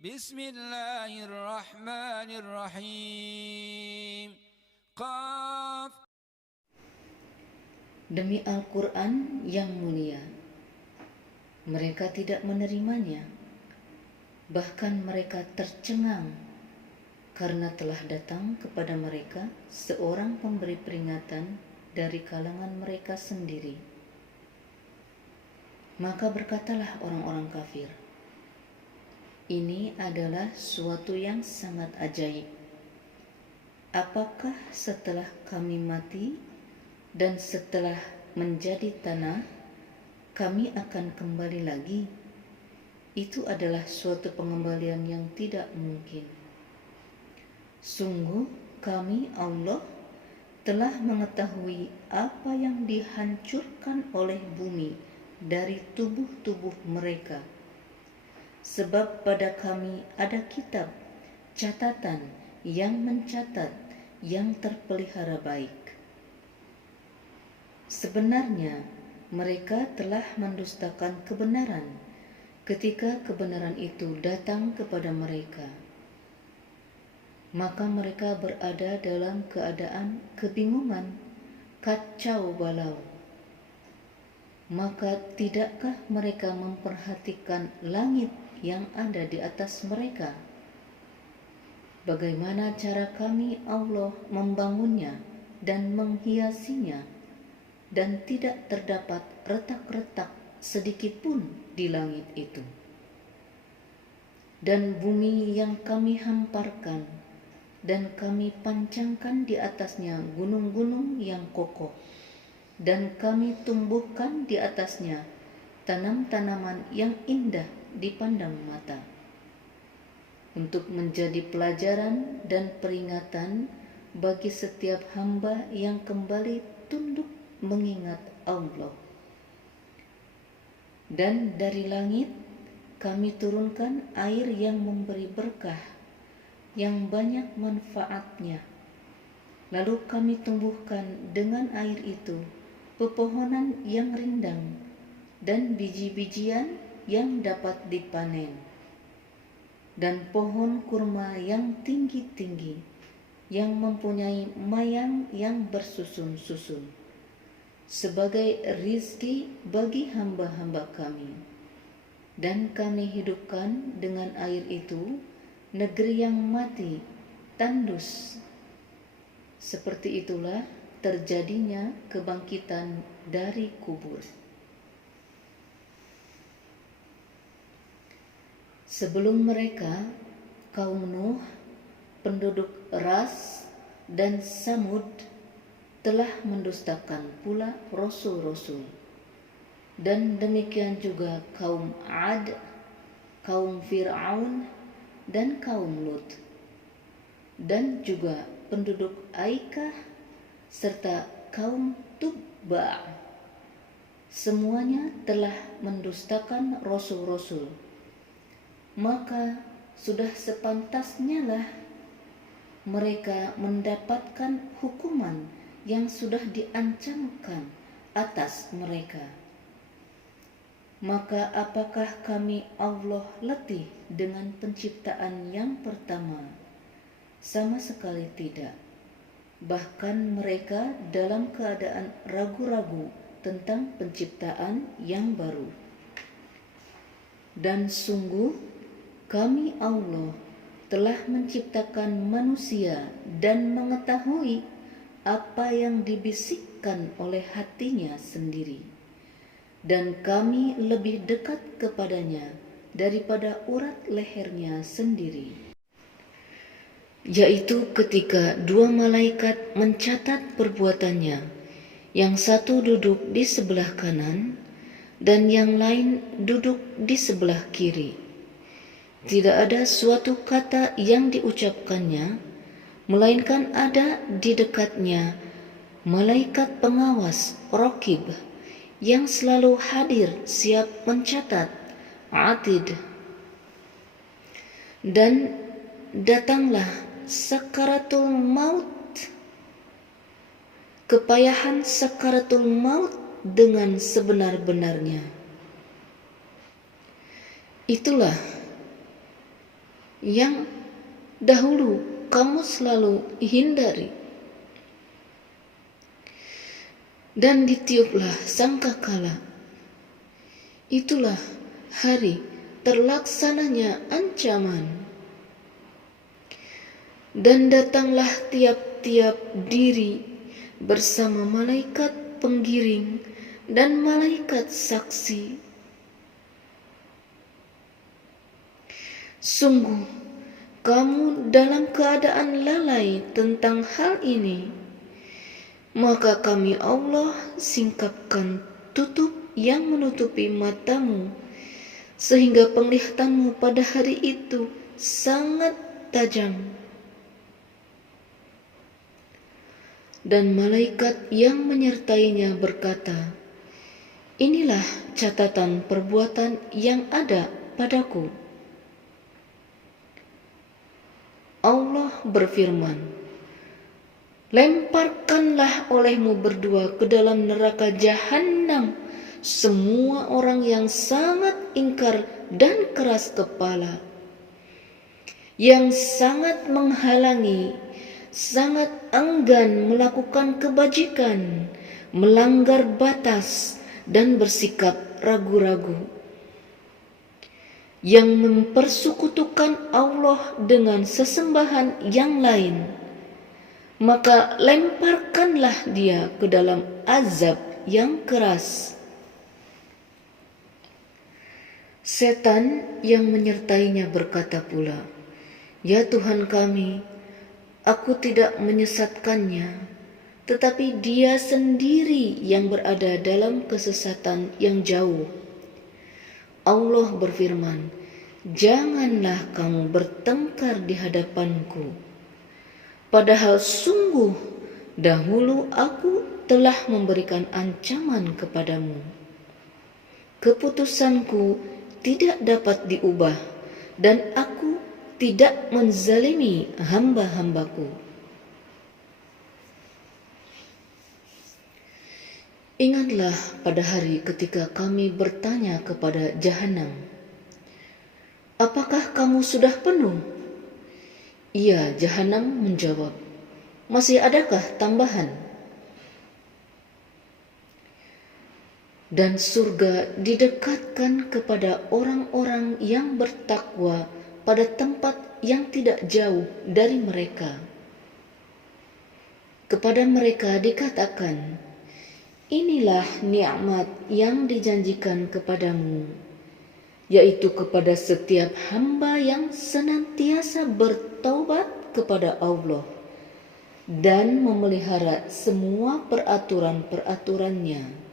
Bismillahirrahmanirrahim. Qaf. Demi Al-Quran yang mulia, mereka tidak menerimanya, bahkan mereka tercengang karena telah datang kepada mereka seorang pemberi peringatan dari kalangan mereka sendiri. Maka berkatalah orang-orang kafir, ini adalah suatu yang sangat ajaib. Apakah setelah kami mati dan setelah menjadi tanah, kami akan kembali lagi? Itu adalah suatu pengembalian yang tidak mungkin. Sungguh kami Allah telah mengetahui apa yang dihancurkan oleh bumi dari tubuh-tubuh mereka. Sebab pada kami ada kitab, catatan yang mencatat yang terpelihara baik. Sebenarnya mereka telah mendustakan kebenaran ketika kebenaran itu datang kepada mereka. Maka mereka berada dalam keadaan kebingungan, kacau balau. Maka tidakkah mereka memperhatikan langit yang ada di atas mereka? Bagaimana cara kami Allah membangunnya dan menghiasinya, dan tidak terdapat retak-retak sedikit pun di langit itu. Dan bumi yang kami hamparkan, dan kami pancangkan di atasnya gunung-gunung yang kokoh, dan kami tumbuhkan di atasnya tanam-tanaman yang indah dipandang mata, untuk menjadi pelajaran dan peringatan bagi setiap hamba yang kembali tunduk mengingat Allah. Dan dari langit kami turunkan air yang memberi berkah, yang banyak manfaatnya. Lalu kami tumbuhkan dengan air itu pepohonan yang rindang dan biji-bijian yang dapat dipanen, dan pohon kurma yang tinggi-tinggi yang mempunyai mayang yang bersusun-susun, sebagai rizki bagi hamba-hamba kami. Dan kami hidupkan dengan air itu negeri yang mati, tandus. Seperti itulah terjadinya kebangkitan dari kubur. Sebelum mereka, kaum Nuh, penduduk Ras dan Samud telah mendustakan pula rasul-rasul. Dan demikian juga kaum Ad, kaum Fir'aun, dan kaum Lut, dan juga penduduk Aikah, serta kaum Tubba. Semuanya telah mendustakan rasul-rasul. Maka sudah sepantasnya lah mereka mendapatkan hukuman yang sudah diancamkan atas mereka. Maka apakah kami Allah letih dengan penciptaan yang pertama? Sama sekali tidak. Bahkan mereka dalam keadaan ragu-ragu tentang penciptaan yang baru. Dan sungguh kami Allah telah menciptakan manusia dan mengetahui apa yang dibisikkan oleh hatinya sendiri. Dan kami lebih dekat kepadanya daripada urat lehernya sendiri. Yaitu ketika dua malaikat mencatat perbuatannya, yang satu duduk di sebelah kanan dan yang lain duduk di sebelah kiri. Tidak ada suatu kata yang diucapkannya, melainkan ada di dekatnya malaikat pengawas Raqib yang selalu hadir siap mencatat Atid. Dan datanglah sakaratul maut, kepayahan sakaratul maut dengan sebenar-benarnya. Itulah yang dahulu kamu selalu hindari. Dan ditiuplah sangkakala. Itulah hari terlaksananya ancaman. Dan datanglah tiap-tiap diri bersama malaikat penggiring dan malaikat saksi. Sungguh, kamu dalam keadaan lalai tentang hal ini. Maka kami Allah singkapkan tutup yang menutupi matamu, sehingga penglihatanmu pada hari itu sangat tajam. Dan malaikat yang menyertainya berkata, inilah catatan perbuatan yang ada padaku. Allah berfirman, lemparkanlah olehmu berdua ke dalam neraka jahanam semua orang yang sangat ingkar dan keras kepala, yang sangat menghalangi, sangat enggan melakukan kebajikan, melanggar batas, dan bersikap ragu-ragu, yang mempersekutukan Allah dengan sesembahan yang lain. Maka lemparkanlah dia ke dalam azab yang keras. Setan yang menyertainya berkata pula, ya Tuhan kami, aku tidak menyesatkannya, tetapi dia sendiri yang berada dalam kesesatan yang jauh. Allah berfirman, janganlah kamu bertengkar di hadapanku. Padahal sungguh dahulu aku telah memberikan ancaman kepadamu. Keputusanku tidak dapat diubah dan aku tidak menzalimi hamba-hambaku. Ingatlah pada hari ketika kami bertanya kepada jahanam, apakah kamu sudah penuh? Iya, jahanam menjawab, masih adakah tambahan? Dan surga didekatkan kepada orang-orang yang bertakwa pada tempat yang tidak jauh dari mereka. Kepada mereka dikatakan, inilah nikmat yang dijanjikan kepadamu, yaitu kepada setiap hamba yang senantiasa bertaubat kepada Allah dan memelihara semua peraturan-peraturannya.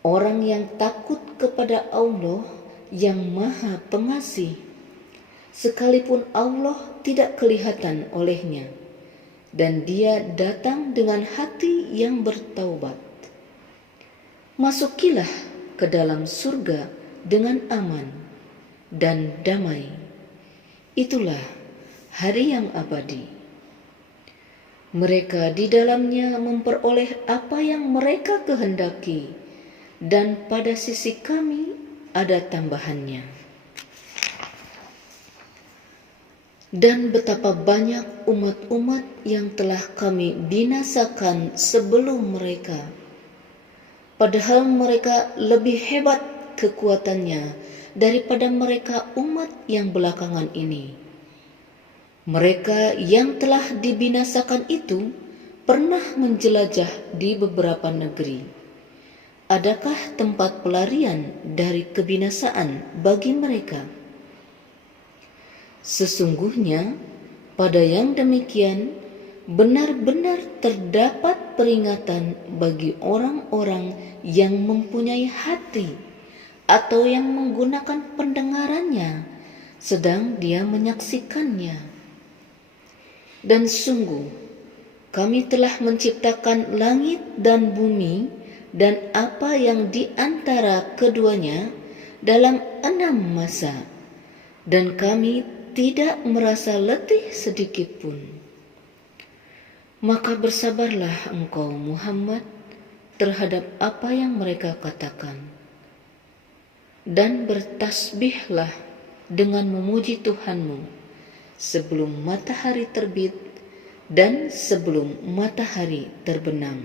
Orang yang takut kepada Allah yang Maha Pengasih, sekalipun Allah tidak kelihatan olehnya, dan dia datang dengan hati yang bertaubat. Masukilah ke dalam surga dengan aman dan damai. Itulah hari yang abadi. Mereka di dalamnya memperoleh apa yang mereka kehendaki, dan pada sisi kami ada tambahannya. Dan betapa banyak umat-umat yang telah kami binasakan sebelum mereka, padahal mereka lebih hebat kekuatannya daripada mereka umat yang belakangan ini. Mereka yang telah dibinasakan itu pernah menjelajah di beberapa negeri. Adakah tempat pelarian dari kebinasaan bagi mereka? Sesungguhnya pada yang demikian benar-benar terdapat peringatan bagi orang-orang yang mempunyai hati atau yang menggunakan pendengarannya sedang dia menyaksikannya. Dan sungguh kami telah menciptakan langit dan bumi dan apa yang di antara keduanya dalam 6 masa, dan kami tidak merasa letih sedikit pun. Maka bersabarlah engkau Muhammad terhadap apa yang mereka katakan, dan bertasbihlah dengan memuji Tuhanmu sebelum matahari terbit dan sebelum matahari terbenam.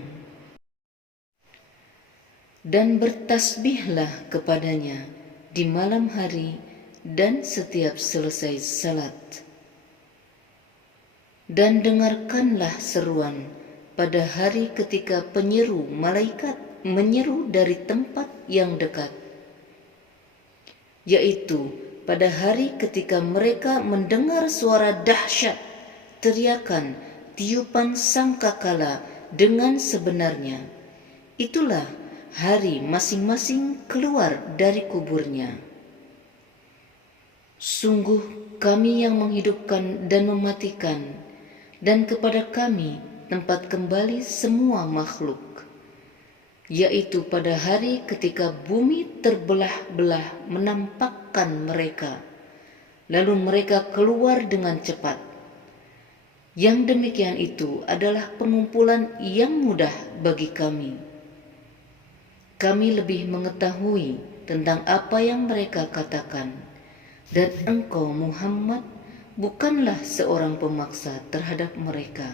Dan bertasbihlah kepadanya di malam hari dan setiap selesai salat. Dan dengarkanlah seruan pada hari ketika penyeru malaikat menyeru dari tempat yang dekat, yaitu pada hari ketika mereka mendengar suara dahsyat, teriakan, tiupan sangkakala dengan sebenarnya. Itulah hari masing-masing keluar dari kuburnya. Sungguh kami yang menghidupkan dan mematikan, dan kepada kami tempat kembali semua makhluk, yaitu pada hari ketika bumi terbelah-belah menampakkan mereka, lalu mereka keluar dengan cepat. Yang demikian itu adalah pengumpulan yang mudah bagi kami. Kami lebih mengetahui tentang apa yang mereka katakan, dan engkau Muhammad bukanlah seorang pemaksa terhadap mereka.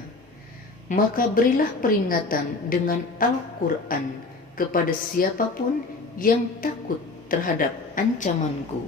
Maka berilah peringatan dengan Al-Quran kepada siapapun yang takut terhadap ancamanku.